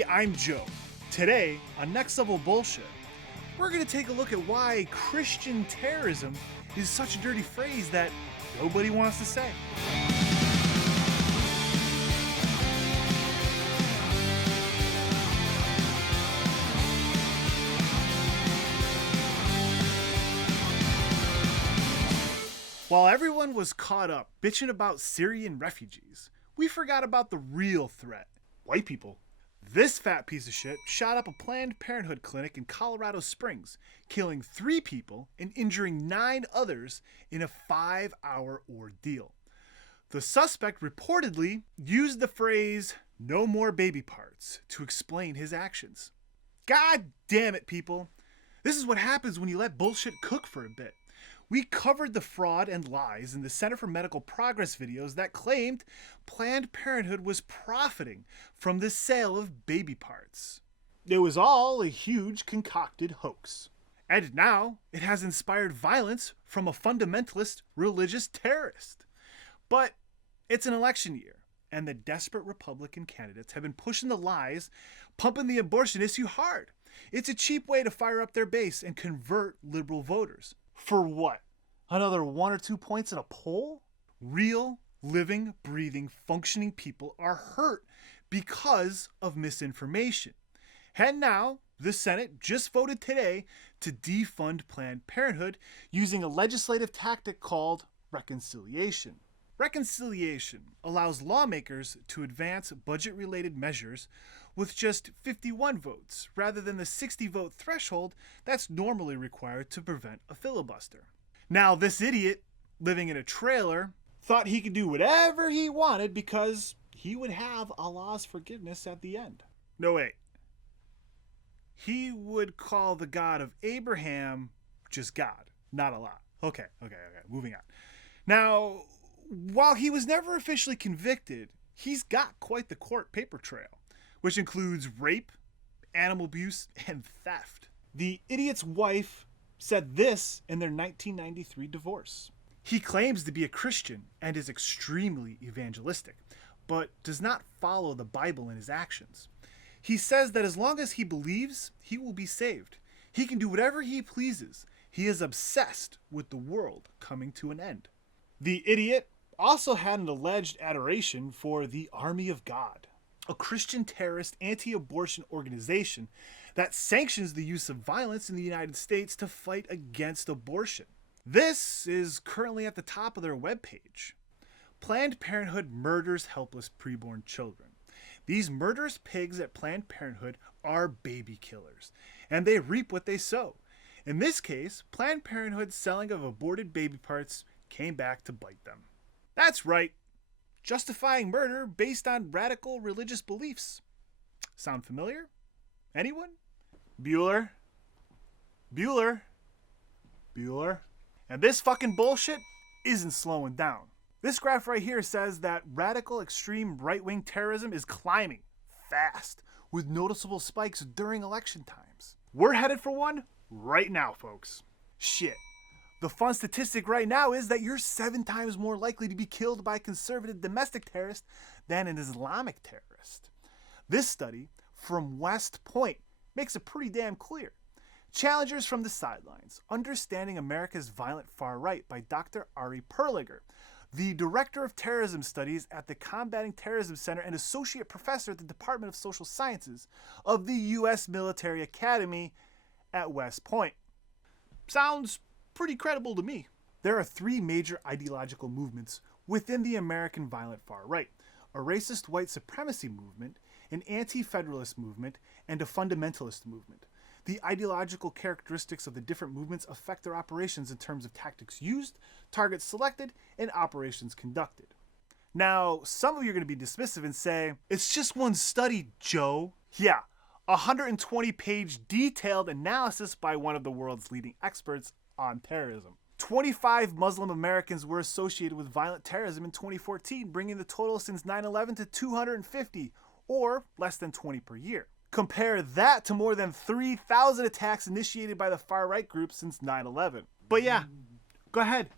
Hey, I'm Joe. Today, on Next Level Bullshit, we're going to take a look at why Christian terrorism is such a dirty phrase that nobody wants to say. While everyone was caught up bitching about Syrian refugees, we forgot about the real threat: white people. This fat piece of shit shot up a Planned Parenthood clinic in Colorado Springs, killing 3 people and injuring 9 others in a 5-hour ordeal. The suspect reportedly used the phrase, "no more baby parts," to explain his actions. God damn it, people. This is what happens when you let bullshit cook for a bit. We covered the fraud and lies in the Center for Medical Progress videos that claimed Planned Parenthood was profiting from the sale of baby parts. It was all a huge concocted hoax. And now it has inspired violence from a fundamentalist religious terrorist. But it's an election year, and the desperate Republican candidates have been pushing the lies, pumping the abortion issue hard. It's a cheap way to fire up their base and convert liberal voters. For what? Another 1 or 2 points in a poll? Real, living, breathing, functioning people are hurt because of misinformation. And now, the Senate just voted today to defund Planned Parenthood using a legislative tactic called reconciliation. Reconciliation allows lawmakers to advance budget-related measures with just 51 votes, rather than the 60-vote threshold that's normally required to prevent a filibuster. Now, this idiot, living in a trailer, thought he could do whatever he wanted because he would have Allah's forgiveness at the end. No, wait. He would call the God of Abraham just God, not Allah. Okay, moving on. Now, while he was never officially convicted, he's got quite the court paper trail, which includes rape, animal abuse, and theft. The idiot's wife said this in their 1993 divorce. He claims to be a Christian and is extremely evangelistic, but does not follow the Bible in his actions. He says that as long as he believes, he will be saved. He can do whatever he pleases. He is obsessed with the world coming to an end. The idiot also had an alleged adoration for the Army of God, a Christian terrorist anti-abortion organization that sanctions the use of violence in the United States to fight against abortion. This is currently at the top of their webpage. Planned Parenthood murders helpless preborn children. These murderous pigs at Planned Parenthood are baby killers, and they reap what they sow. In this case, Planned Parenthood's selling of aborted baby parts came back to bite them. That's right. Justifying murder based on radical religious beliefs. Sound familiar? Anyone? Bueller? And this fucking bullshit isn't slowing down. This graph right here says that radical extreme right-wing terrorism is climbing fast, with noticeable spikes during election times. We're headed for one right now, folks. Shit. The fun statistic right now is that you're 7 times more likely to be killed by a conservative domestic terrorist than an Islamic terrorist. This study from West Point makes it pretty damn clear. Challengers from the Sidelines: Understanding America's Violent Far Right by Dr. Ari Perliger, the Director of Terrorism Studies at the Combating Terrorism Center and Associate Professor at the Department of Social Sciences of the U.S. Military Academy at West Point. Sounds pretty credible to me. There are 3 major ideological movements within the American violent far right: a racist white supremacy movement, an anti-federalist movement, and a fundamentalist movement. The ideological characteristics of the different movements affect their operations in terms of tactics used, targets selected, and operations conducted. Now, some of you are going to be dismissive and say, "It's just one study, Joe." Yeah, a 120-page detailed analysis by one of the world's leading experts on terrorism. 25 Muslim Americans were associated with violent terrorism in 2014, bringing the total since 9/11 to 250, or less than 20 per year. Compare that to more than 3,000 attacks initiated by the far-right group since 9/11. But yeah, go ahead.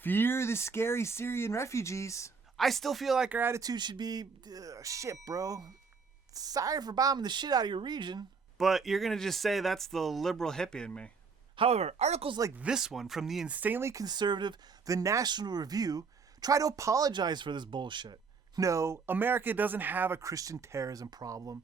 Fear the scary Syrian refugees. I still feel like our attitude should be, shit, bro. sorry for bombing the shit out of your region. But you're gonna just say that's the liberal hippie in me. However, articles like this one from the insanely conservative The National Review try to apologize for this bullshit. No, America doesn't have a Christian terrorism problem.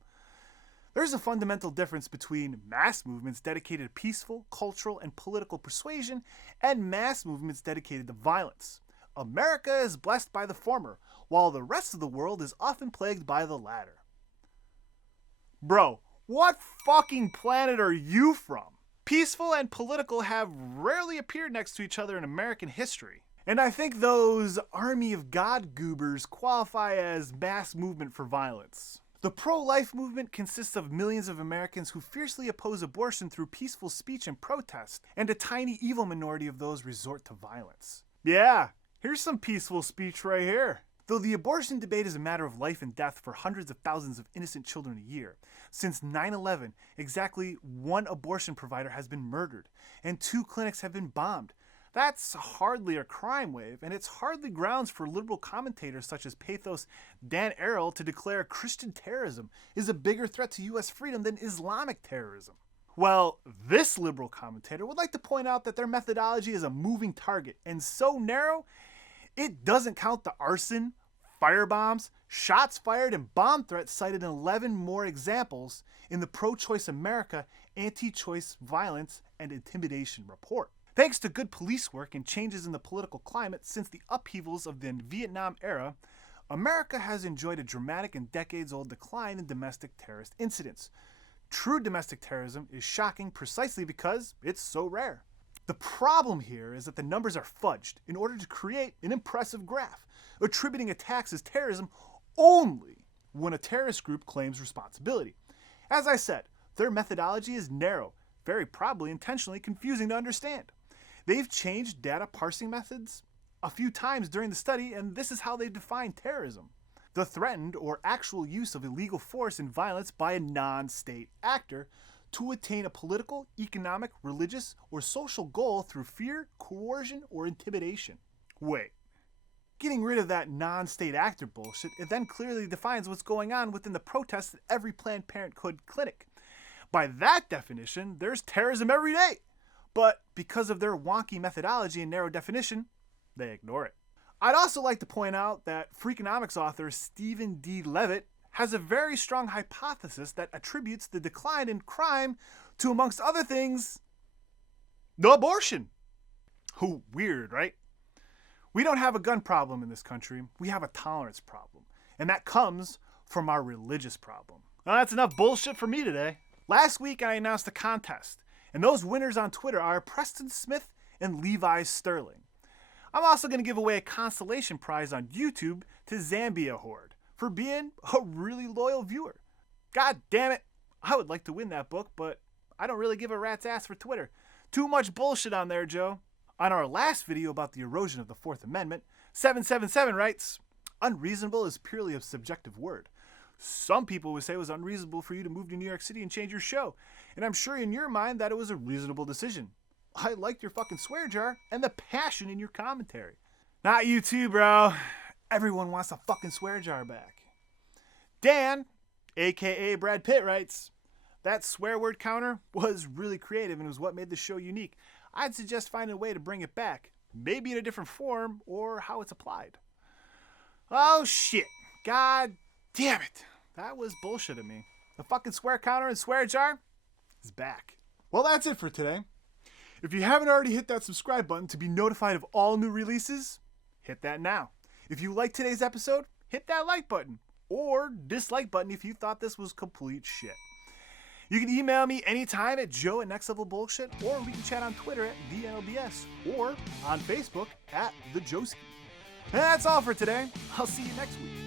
There's a fundamental difference between mass movements dedicated to peaceful, cultural, and political persuasion and mass movements dedicated to violence. America is blessed by the former, while the rest of the world is often plagued by the latter. Bro, what fucking planet are you from? Peaceful and political have rarely appeared next to each other in American history. And I think those army of God goobers qualify as mass movement for violence. The pro-life movement consists of millions of Americans who fiercely oppose abortion through peaceful speech and protest, and a tiny evil minority of those resort to violence. Yeah, here's some peaceful speech right here. Though the abortion debate is a matter of life and death for hundreds of thousands of innocent children a year, since 9/11, exactly one abortion provider has been murdered, and 2 clinics have been bombed. That's hardly a crime wave, and it's hardly grounds for liberal commentators such as Pathos Dan Arrell to declare Christian terrorism is a bigger threat to U.S. freedom than Islamic terrorism. Well, this liberal commentator would like to point out that their methodology is a moving target, and so narrow, it doesn't count the arson, firebombs, shots fired, and bomb threats cited in 11 more examples in the Pro-Choice America Anti-Choice Violence and Intimidation Report. Thanks to good police work and changes in the political climate since the upheavals of the Vietnam era, America has enjoyed a dramatic and decades-old decline in domestic terrorist incidents. True domestic terrorism is shocking precisely because it's so rare. The problem here is that the numbers are fudged in order to create an impressive graph, attributing attacks as terrorism only when a terrorist group claims responsibility. As I said, their methodology is narrow, very probably intentionally confusing to understand. They've changed data parsing methods a few times during the study, and this is how they define terrorism: the threatened or actual use of illegal force and violence by a non-state actor to attain a political, economic, religious, or social goal through fear, coercion, or intimidation. Wait, getting rid of that non-state actor bullshit, it then clearly defines what's going on within the protests at every Planned Parenthood clinic. By that definition, there's terrorism every day. But because of their wonky methodology and narrow definition, they ignore it. I'd also like to point out that Freakonomics author Stephen D. Levitt has a very strong hypothesis that attributes the decline in crime to, amongst other things, the abortion. Weird, right? We don't have a gun problem in this country. We have a tolerance problem. And that comes from our religious problem. Well, that's enough bullshit for me today. Last week I announced a contest, and those winners on Twitter are Preston Smith and Levi Sterling. I'm also going to give away a consolation prize on YouTube to Zambia Horde for being a really loyal viewer. God damn it, I would like to win that book, but I don't really give a rat's ass for Twitter. Too much bullshit on there, Joe. On our last video about the erosion of the Fourth Amendment, 777 writes, "Unreasonable is purely a subjective word. Some people would say it was unreasonable for you to move to New York City and change your show, and I'm sure in your mind that it was a reasonable decision. I liked your fucking swear jar and the passion in your commentary." Not you too, bro. Everyone wants a fucking swear jar back. Dan, aka Brad Pitt, writes, "That swear word counter was really creative and was what made the show unique. I'd suggest finding a way to bring it back, maybe in a different form or how it's applied." Oh shit. God damn it. That was bullshit of me. The fucking swear counter and swear jar is back. Well, that's it for today. If you haven't already hit that subscribe button to be notified of all new releases, hit that now. If you liked today's episode, hit that like button or dislike button if you thought this was complete shit. You can email me anytime at joe@nextlevelbullshit, or we can chat on Twitter at the NLBS or on Facebook at the Joeski. And that's all for today. I'll see you next week.